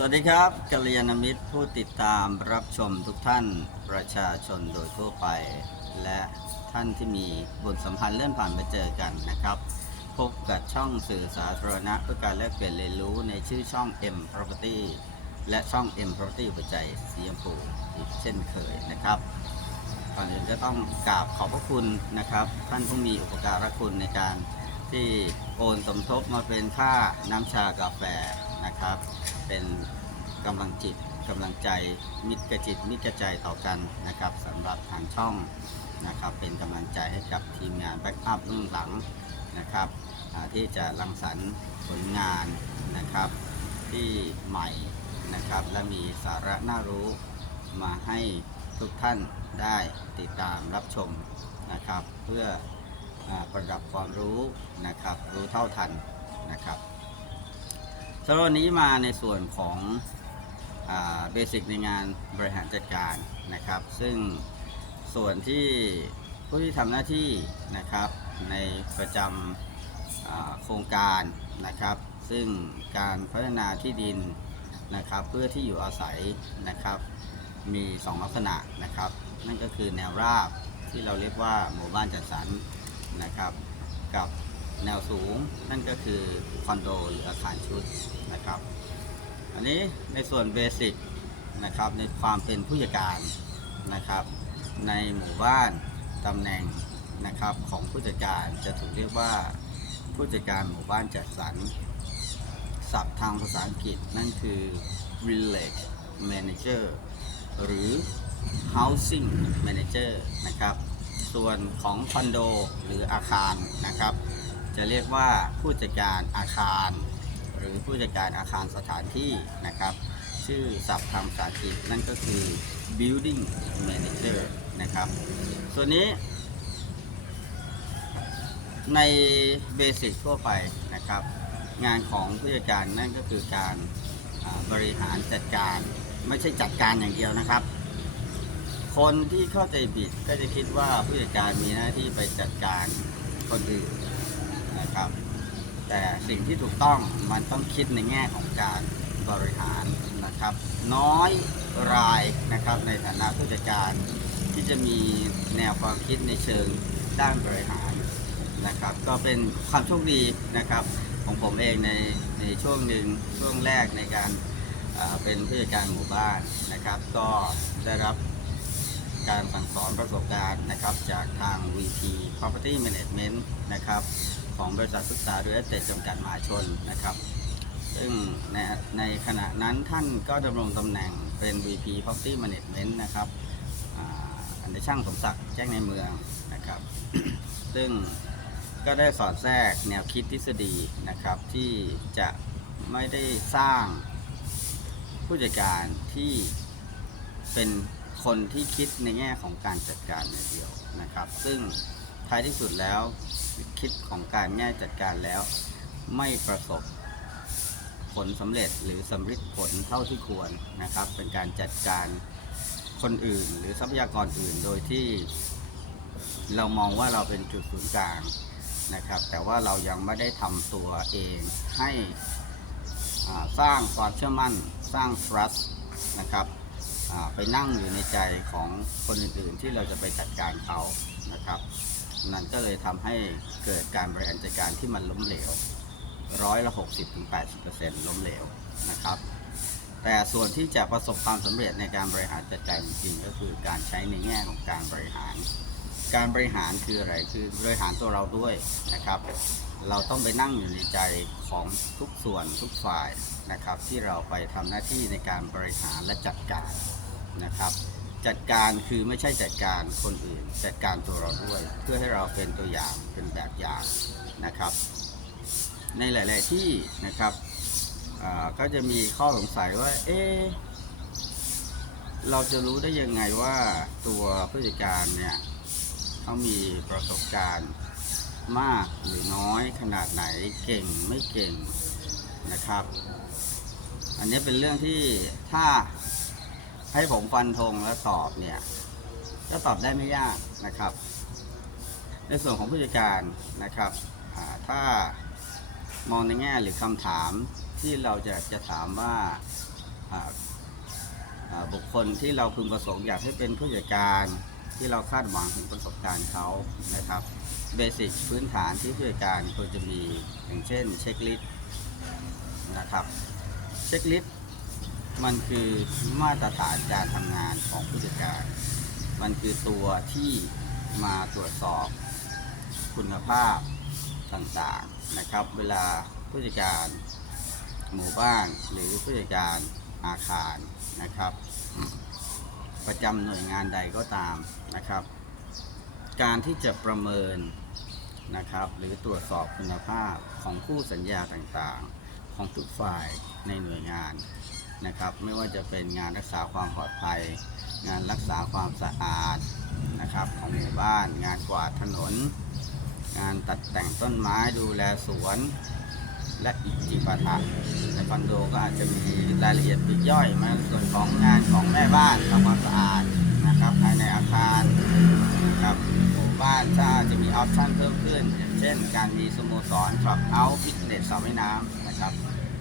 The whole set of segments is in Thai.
สวัสดีครับกัลยาณมิตรผู้ติดตามรับชมทุกท่านประชาชนโดยทั่วไป และท่านที่มีบุญสัมพันธ์เลื่อนผ่านมาเจอกันนะครับ พบกับช่องสื่อสาธารณะเพื่อการแลกเปลี่ยนเรียนรู้ในชื่อช่อง M Property และช่อง M Property หัวใจสีชมพูอีกเช่นเคยนะครับก่อนอื่นก็ต้องกราบขอบพระคุณนะครับ ท่านผู้มีอุปการะคุณในการที่โอนสมทบมาเป็นค่าน้ำชากาแฟ ครับ เป็นกำลังจิตกำลังใจมิตรกระจิตมิตรกระใจต่อกันนะครับสำหรับทางช่องนะครับ เป็นกำลังใจให้กับทีมงานแบ็กอัพเบื้องหลังนะครับที่จะรังสรรค์ผลงานนะครับที่ใหม่นะครับ และมีสาระน่ารู้มาให้ทุกท่านได้ติดตามรับชมนะครับ เพื่ออประดับความรู้นะครับ รู้เท่าทันนะครับ สำหรับวันนี้มาในส่วนของเบสิกในงานบริหารจัดการนะครับ ซึ่งส่วนที่ผู้ที่ทำหน้าที่นะครับในประจำโครงการนะครับ ซึ่งการพัฒนาที่ดินนะครับ เพื่อที่อยู่อาศัยนะครับ มี 2 ลักษณะนะครับ นั่นก็คือแนวราบที่เราเรียกว่าหมู่บ้านจัดสรรนะครับ กับ แนวสูง นั่นก็คือคอนโดหรืออาคารชุดนะครับ อันนี้ในส่วนเบสิกนะครับในความเป็นผู้จัดการนะครับ ในหมู่บ้านตำแหน่งนะครับของผู้จัดการจะถูกเรียกว่าผู้จัดการหมู่บ้านจัดสรรศัพท์ทางภาษาอังกฤษนั่นคือ village manager หรือ housing manager นะครับ ส่วนของคอนโดหรืออาคารนะครับ จะเรียกว่าผู้จัดการอาคาร หรือผู้จัดการอาคารสถานที่นะครับ ชื่อศัพท์ทางภาษาอังกฤษนั่นก็คือ building manager นะครับ ส่วนนี้ ในเบสิกทั่วไปนะครับ งานของผู้จัดการนั่นก็คือการบริหารจัดการไม่ใช่จัดการอย่างเดียวนะครับ คนที่เข้าใจผิดก็จะคิดว่าผู้จัดการมีหน้าที่ไปจัดการคนอื่น นะครับ แต่สิ่งที่ถูกต้องมันต้องคิดในแง่ของการบริหารนะครับ น้อยรายนะครับในฐานะผู้จัดการ ที่จะมีแนวความคิดในเชิงด้านบริหารนะครับ ก็เป็นความโชคดีนะครับของผมเองในในช่วงหนึ่งช่วงแรกในการเอ่อเป็นผู้จัดการหมู่บ้านนะครับ ก็ได้รับการสั่งสอนประสบการณ์นะครับจากทาง VP Property Management นะครับ ของบริษัทศึกษาโดยเอสเตจจำกัดมหาชนนะครับ ซึ่งในในขณะนั้นท่านก็ดำรงตำแหน่งเป็น VP Property Management นะครับอ่าในช่างสมศักดิ์แจ้งในเมืองนะครับ ซึ่งก็ได้สอดแทรกแนวคิดทฤษฎีนะครับ ที่จะไม่ได้สร้างผู้จัดการที่เป็นคนที่คิดในแง่ของการจัดการเดียวนะครับ ซึ่ง ท้ายที่สุดแล้วคิดของการแง่จัดการแล้ว ไม่ประสบผลสำเร็จหรือสำเร็จผลเท่าที่ควรนะครับ เป็นการจัดการคนอื่น หรือทรัพยากรอื่นโดยที่เรามองว่าเราเป็นจุดศูนย์กลางนะครับ แต่ว่าเรายังไม่ได้ทำตัวเองให้สร้างความเชื่อมั่นสร้าง trust นะครับไปนั่งอยู่ในใจของคนอื่นๆที่เราจะไปจัดการเขานะครับ นั่นก็เลยทำให้เกิดการบริหารจัดการที่มันล้มเหลวร้อยละ60ถึง80%ล้มเหลวนะครับ แต่ส่วนที่จะประสบความสำเร็จในการบริหารจัดการจริงก็คือการใช้ในแง่ของการบริหาร การบริหารคืออะไรคือบริหารตัวเราด้วยนะครับ เราต้องไปนั่งอยู่ในใจของทุกส่วนทุกฝ่ายนะครับ ที่เราไปทำหน้าที่ในการบริหารและจัดการนะครับ จัดการคือไม่ใช่จัดการคนอื่น จัดการตัวเราด้วย เพื่อให้เราเป็นตัวอย่างเป็นแบบอย่างนะครับ ในหลาย ๆ ที่นะครับก็จะมีข้อสงสัยว่า เอ๊เราจะรู้ได้ยังไงว่าตัวผู้จัดการเนี่ยเขามีประสบการณ์มากหรือน้อยขนาดไหนเก่งไม่เก่งนะครับ อันนี้เป็นเรื่องที่ถ้า ให้ผมฟันธงและตอบเนี่ย ก็ตอบได้ไม่ยากนะครับ ในส่วนของผู้จัดการนะครับถ้ามองในแง่หรือคำถามที่เราจะจะถามว่าอ่าอ่าบุคคลที่เราพึงประสงค์อยากให้เป็นผู้จัดการที่เราคาดหวังถึงประสบการณ์เขานะครับเบสิกพื้นฐานที่ผู้จัดการควรจะมีอย่างเช่นเช็คลิสต์นะครับเช็คลิสต์ มันคือมาตรฐานการทำงานของผู้จัดการ มันคือตัวที่มาตรวจสอบคุณภาพต่างๆนะครับ เวลาผู้จัดการหมู่บ้านหรือผู้จัดการอาคารนะครับ ประจำหน่วยงานใดก็ตามนะครับ การที่จะประเมินนะครับ หรือตรวจสอบคุณภาพของคู่สัญญาต่างๆ ของทุกฝ่ายในหน่วยงาน นะครับ ไม่ว่าจะเป็นงานรักษาความปลอดภัย งานรักษาความสะอาดนะครับของหมู่บ้าน งานกวาดถนน งานตัดแต่งต้นไม้ดูแลสวน และอีกจิปาถะในคอนโดก็อาจจะมีรายละเอียดปลีกย่อยมาส่วนของงานของแม่บ้านทำความสะอาดนะครับภายในอาคารนะครับหมู่บ้านถ้าจะมีออปชั่นเพิ่มขึ้น อย่างเช่น การมีสโมสรคลับเฮาส์ฟิตเนสสระว่ายน้ำ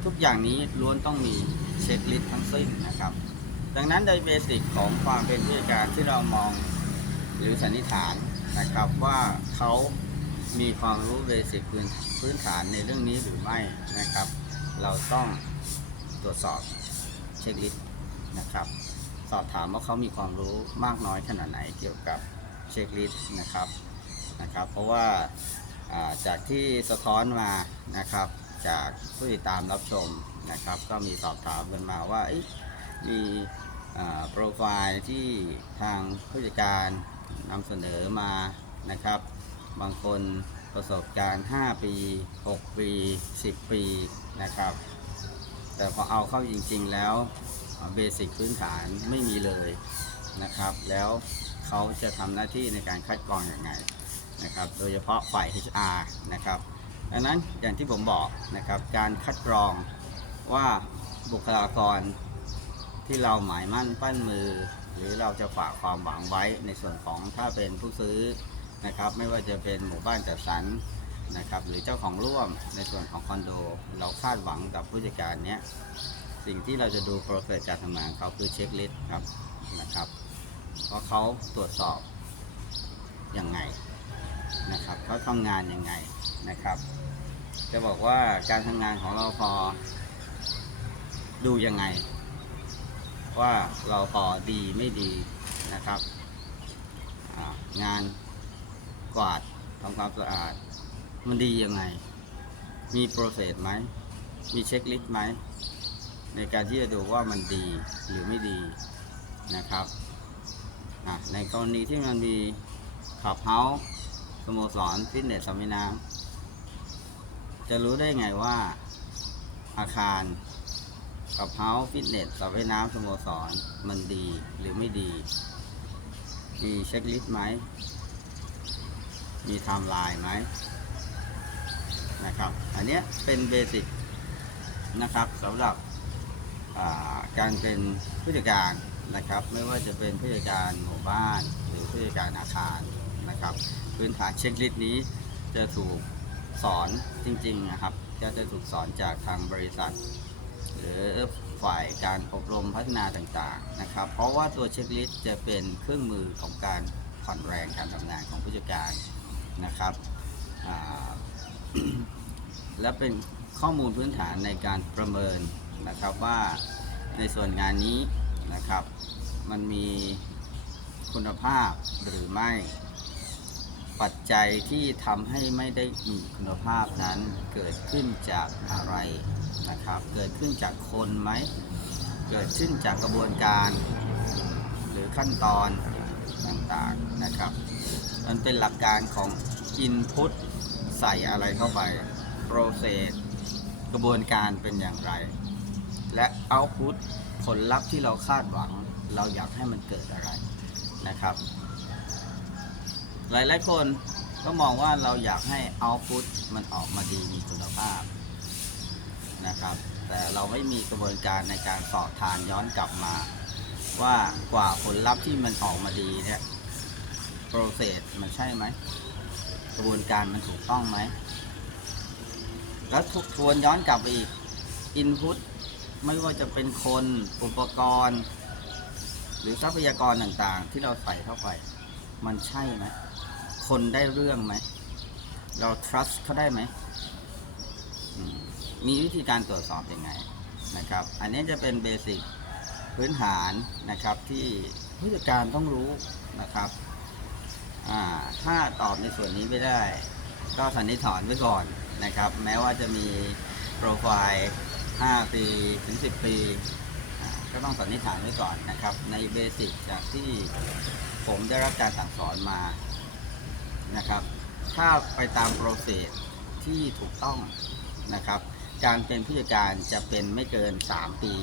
ทุกอย่างนี้ล้วนต้องมีเช็คลิสต์ทั้งสิ้นนะครับ ดังนั้นโดยเบสิกของความเป็นผู้จัดการที่เรามองหรือสันนิษฐานนะครับว่าเขามีความรู้เบสิกพื้นพื้นฐานในเรื่องนี้หรือไม่นะครับ เราต้องตรวจสอบเช็คลิสต์นะครับ สอบถามว่าเขามีความรู้มากน้อยขนาดไหนเกี่ยวกับเช็คลิสต์นะครับนะครับ เพราะว่าอ่าจากที่สะท้อนมานะครับ จากผู้ติดตามรับชมนะครับ ก็มีสอบถามกันมาว่ามีโปรไฟล์ที่ทางผู้จัดการนำเสนอมานะครับ บางคนประสบการณ์ 5 ปี 6 ปี 10 ปีนะครับ แต่พอเอาเข้าจริงๆแล้วเบสิกพื้นฐานไม่มีเลยนะครับ แล้วเขาจะทำหน้าที่ในการคัดกรองอย่างไงนะครับ โดยเฉพาะฝ่าย HR นะครับ ดังนั้นอย่างที่ผมบอกนะครับการคัดกรองว่าบุคลากรที่เราหมายมั่นปั้นมือ หรือเราจะฝากความหวังไว้ในส่วนของถ้าเป็นผู้ซื้อนะครับ ไม่ว่าจะเป็นหมู่บ้านจัดสรรนะครับ หรือเจ้าของร่วมในส่วนของคอนโด เราคาดหวังกับผู้จัดการเนี้ยสิ่งที่เราจะดูโปรเซสการทำงานเขาคือเช็คลิสต์ครับนะครับว่าเขาตรวจสอบยังไง นะครับเขาทำงานยังไงนะครับ จะบอกว่าการทำงานของเราพอ ดูยังไง ว่าเราพอดีไม่ดีนะครับงานกวาดทำความสะอาด มันดียังไง มีโปรเซสไหม มีเช็คลิสต์ไหม ในการที่จะดูว่ามันดีหรือไม่ดีนะครับในกรณีที่มันมีขับเฮาส์ สโมสรฟิตเนสสระว่ายน้ำจะรู้ได้ไงว่า อาคารกับเฮาส์ฟิตเนสสระว่ายน้ำสโมสรมันดีหรือไม่ดี มีเช็คลิสต์ไหม มีไทม์ไลน์ไหมนะครับ อันนี้เป็นเบสิกนะครับสำหรับการเป็นผู้จัดการนะครับ ไม่ว่าจะเป็นผู้จัดการหมู่บ้าน หรือผู้จัดการอาคารนะครับ พื้นฐานเช็คลิสต์นี้ จะถูกสอนจริงๆนะครับก็จะถูกสอนจากทางบริษัท หรือฝ่ายการอบรมพัฒนาต่างๆนะครับ เพราะว่าตัวเช็คลิสต์จะเป็นเครื่องมือของการผ่อนแรงการทำงานของผู้จัดการนะครับ และเป็นข้อมูลพื้นฐานในการประเมินนะครับว่าในส่วนงานนี้นะครับ มันมีคุณภาพหรือไม่ ปัจจัยที่ทำให้ไม่ได้มีคุณภาพนั้นเกิดขึ้นจากอะไรนะครับ เกิดขึ้นจากคนไหม เกิดขึ้นจากกระบวนการ หรือขั้นตอนต่างๆนะครับ มันเป็นหลักการของ Input ใส่อะไรเข้าไป Process กระบวนการเป็นอย่างไร และ Output ผลลัพธ์ที่เราคาดหวัง เราอยากให้มันเกิดอะไรนะครับ หลายๆคนก็มองว่าเราอยากให้เอาพุตมันออกมาดีมีคุณภาพนะครับ แต่เราไม่มีกระบวนการในการสอบทานย้อนกลับมา ว่ากว่าผลลัพธ์ที่มันออกมาดีเนี่ยโปรเซสมันใช่ไหมกระบวนการมันถูกต้องไหมแล้วทบทวนย้อนกลับไปอีกอินพุตไม่ว่าจะเป็นคนอุปกรณ์ หรือทรัพยากรต่างๆ ที่เราใส่เข้าไป มันใช่ไหม คนได้เรื่องไหม เรา trust เขาได้ไหม มีวิธีการตรวจสอบอยังไงนะครับ อันนี้จะเป็นเบสิกพื้นฐานนะครับที่ผู้จัดการต้องรู้นะครับถ้าตอบในส่วนนี้ไม่ได้ ก็สันนิษฐานไว้ก่อนนะครับ แม้ว่าจะมีโปรไฟล์ 5 ปีถึง 10 ปี ก็ต้องสันนิษฐานไว้ก่อนนะครับ ในเบสิกจากที่ผมได้รับการสั่งสอนมา นะครับ ถ้าไปตามโปรเซสที่ถูกต้องนะครับ การเป็นผู้จัดการจะเป็นไม่เกิน 3 ปี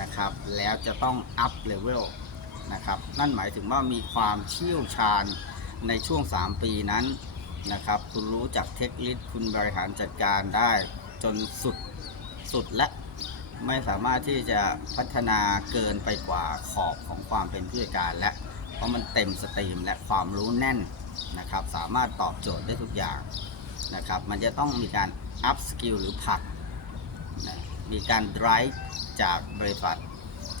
นะครับ แล้วจะต้องอัพเลเวลนะครับ นั่นหมายถึงว่ามีความเชี่ยวชาญในช่วง 3 ปีนั้นนะครับ คุณรู้จักเทคนิคคุณบริหารจัดการได้จนสุดสุดและไม่สามารถที่จะพัฒนาเกินไปกว่าขอบของความเป็นผู้จัดการและ เพราะมันเต็มสตรีมและความรู้แน่น นะครับ สามารถตอบโจทย์ได้ทุกอย่างนะครับ มันจะต้องมีการอัพสกิลหรือผลักนะมีการ drive จากบริษัท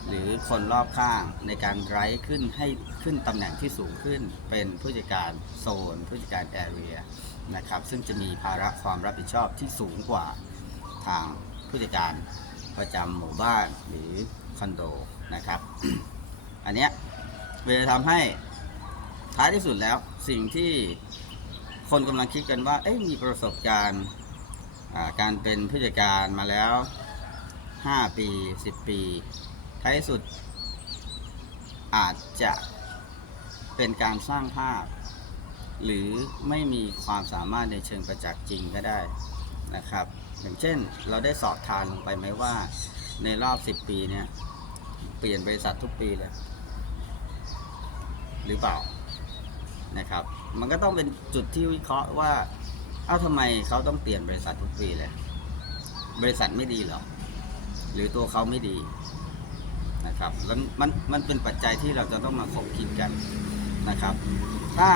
หรือคนรอบข้างในการ drive ขึ้นให้ขึ้นตำแหน่งที่สูงขึ้น เป็นผู้จัดการโซน ผู้จัดการแอเรียนะครับ ซึ่งจะมีภาระความรับผิดชอบที่สูงกว่าทางผู้จัดการประจำหมู่บ้านหรือคอนโดนะครับ อันเนี้ยเวลาทำให้ ท้ายที่สุดแล้วสิ่งที่คนกำลังคิดกันว่า เอ๊ะมีประสบการณ์การเป็นผู้จัดการมาแล้ว 5 ปี 10 ปี ท้ายสุดอาจจะเป็นการสร้างภาพ หรือไม่มีความสามารถในเชิงประจักษ์จริงก็ได้นะครับ อย่างเช่นเราได้สอบทานลงไปไหมว่า ในรอบ 10 ปีเนี่ยเปลี่ยนบริษัททุกปีเลยหรือเปล่า นะครับ มันก็ต้องเป็นจุดที่วิเคราะห์ว่า เอ้าทำไมเขาต้องเปลี่ยนบริษัททุกปีเลย บริษัทไม่ดีหรอ หรือตัวเขาไม่ดีนะครับ แล้วมันมันเป็นปัจจัยที่เราจะต้องมาคบคิดกันนะครับ ถ้า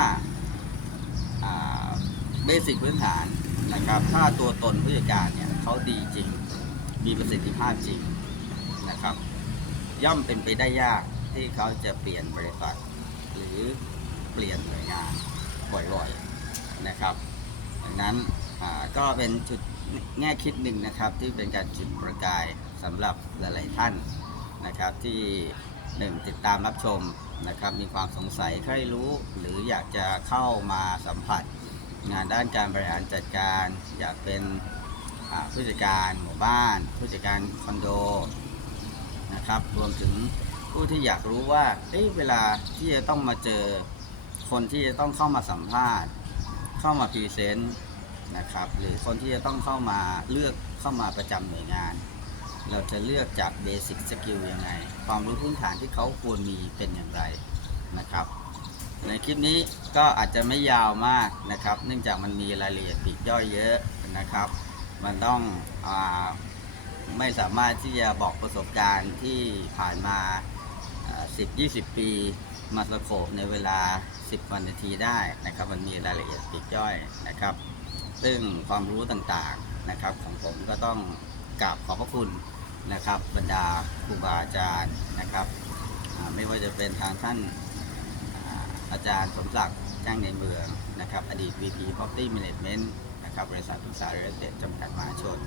เบสิกพื้นฐานนะครับ ถ้าตัวตนผู้จัดการเนี่ยเขาดีจริง มีประสิทธิภาพจริงนะครับ ย่อมเป็นไปได้ยากที่เขาจะเปลี่ยนบริษัทหรือ เปลี่ยนหน่วยงานบ่อยๆนะครับดังนั้นก็เป็นจุดแง่คิดหนึ่งนะครับที่เป็นการจุดประกายสำหรับหลายๆท่านนะครับที่หนึ่งติดตามรับชมนะครับมีความสงสัยใครรู้หรืออยากจะเข้ามาสัมผัส งานด้านการบริหารจัดการ อยากเป็นผู้จัดการหมู่บ้าน ผู้จัดการคอนโดนะครับรวมถึงผู้ที่อยากรู้ว่าเเวลาที่จะต้องมาเจอ คนที่จะต้องเข้ามาสัมภาษณ์ เข้ามาพรีเซนต์นะครับ หรือคนที่จะต้องเข้ามาเลือกเข้ามาประจำหน่วยงาน เราจะเลือกจากเบสิ c สกิลยังไง ความรู้พื้นฐานที่เขาควรมีเป็นอย่างไรนะครับ ในคลิปนี้ก็อาจจะไม่ยาวมากนะครับ เนื่องจากมันมีรายละเอียดปลีกย่อยเยอะนะครับ มันต้องอาไม่สามารถที่จะบอกประสบการณ์ที่ผ่านมาอ่า10 20 ปีมาสโคบในเวลา 10 วันนาทีได้นะครับ มันมีรายละเอียดปลีกย่อยนะครับ ซึ่งความรู้ต่างๆนะครับ ของผมก็ต้องกราบขอบพระคุณนะครับ บรรดาครูบาอาจารย์นะครับไม่ว่าจะเป็นทางท่านอาจารย์สมศักดิ์จ้างในเมืองนะครับ อดีต VP Property Management นะครับบริษัทปรึกษาเรียลเอสเตทจำกัดมหาชน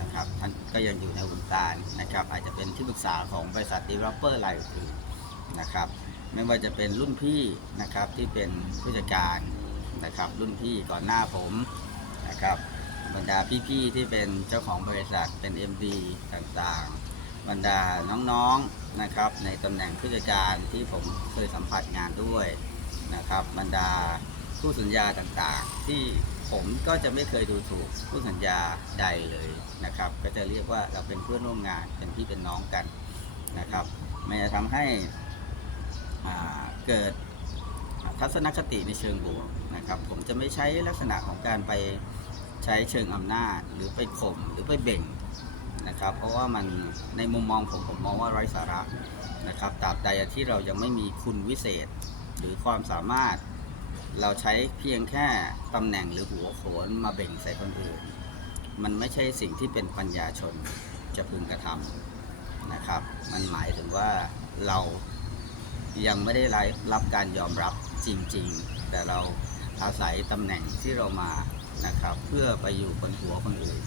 นะครับท่านก็ยังอยู่ในวงการนะครับ อาจจะเป็นที่ปรึกษาของบริษัท Developer รายอื่นนะครับ ไม่ว่าจะเป็นรุ่นพี่นะครับที่เป็นผู้จัดการนะครับ รุ่นพี่ก่อนหน้าผมนะครับบรรดาพี่ๆที่เป็นเจ้าของบริษัทเป็น MD ต่างๆ บรรดาน้องๆนะครับในตำแหน่งผู้จัดการที่ผมเคยสัมผัสงานด้วยนะครับ บรรดาผู้สัญญาต่างๆ ที่ผมก็จะไม่เคยดูถูกผู้สัญญาใดเลยนะครับ ก็จะเรียกว่าเราเป็นเพื่อนร่วมงานเป็นพี่เป็นน้องกันนะครับมันจะทำให้ เกิดทัศนคติในเชิงบวกนะครับ ผมจะไม่ใช้ลักษณะของการไปใช้เชิงอำนาจ หรือไปข่มหรือไปเบ่งนะครับ เพราะว่ามันในมุมมองผมผมมองว่าไร้สาระนะครับตราบใดที่เรายังไม่มีคุณวิเศษ หรือความสามารถ เราใช้เพียงแค่ตำแหน่งหรือหัวโขนมาเบ่งใส่คนอื่น มันไม่ใช่สิ่งที่เป็นปัญญาชนจะพึงกระทนะครับ มันหมายถึงว่าเรา ยังไม่ได้รับการยอมรับจริง ๆ แต่เราอาศัยตำแหน่งที่เรามานะครับ เพื่อไปอยู่บนหัวคนอื่น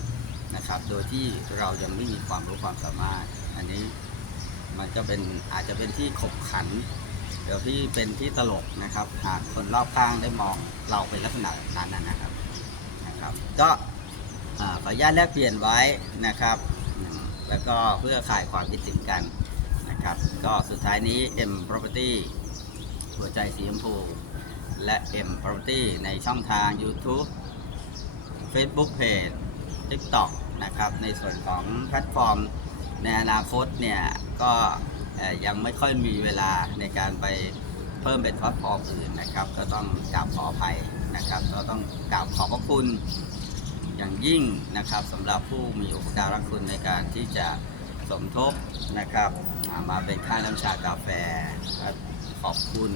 นะครับ โดยที่เรายังไม่มีความรู้ความสามารถ อันนี้มันก็เป็นอาจจะเป็นที่ขบขันเดี๋ยวที่เป็นที่ตลกนะครับหากคนรอบข้างได้มองเราเป็นลักษณะนั้นนะครับนะครับ ก็ขออนุญาตแลกเปลี่ยนไว้นะครับ แล้วก็เพื่อขายความคิดถึงกันน ครับ ก็สุดท้ายนี้ M Property หัวใจสีชมพูและ M Property ในช่องทาง YouTube Facebook Page TikTok นะครับ ในส่วนของแพลตฟอร์มในอนาคตเนี่ย ก็ยังไม่ค่อยมีเวลาในการไปเพิ่มเป็นแพลตฟอร์มอื่นนะครับ ก็ต้องกราบขออภัยนะครับก็ต้องกราบขอบพระคุณอย่างยิ่งนะครับสำหรับผู้มีอุปการะคุณในการที่จะ สมทบนะครับอ่ามาเป็นค่าน้ำชากาแฟขอบคุณ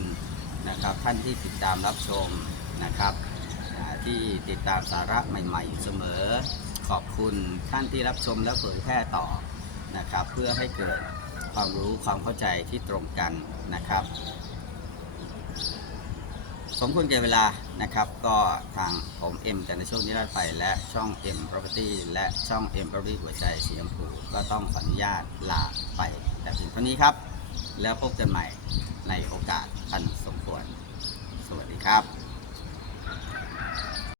นะครับท่านที่ติดตามรับชมนะครับที่ติดตามสาระใหม่ ๆ อยู่เสมอ ขอบคุณท่านที่รับชมและเผยแพร่ต่อนะครับ เพื่อให้เกิดความรู้ความเข้าใจที่ตรงกันนะครับ สมควรแก่เวลานะครับ ก็ทางผมเอ็มจันช่วงนิรันดร์ไป และช่อง M Property และช่อง M Property หัวใจสีชมพูก็ต้องขออนุญาตลาไป แต่เพียงเท่านี้ครับ แล้วพบกันใหม่ในโอกาสอันสมควร สวัสดีครับ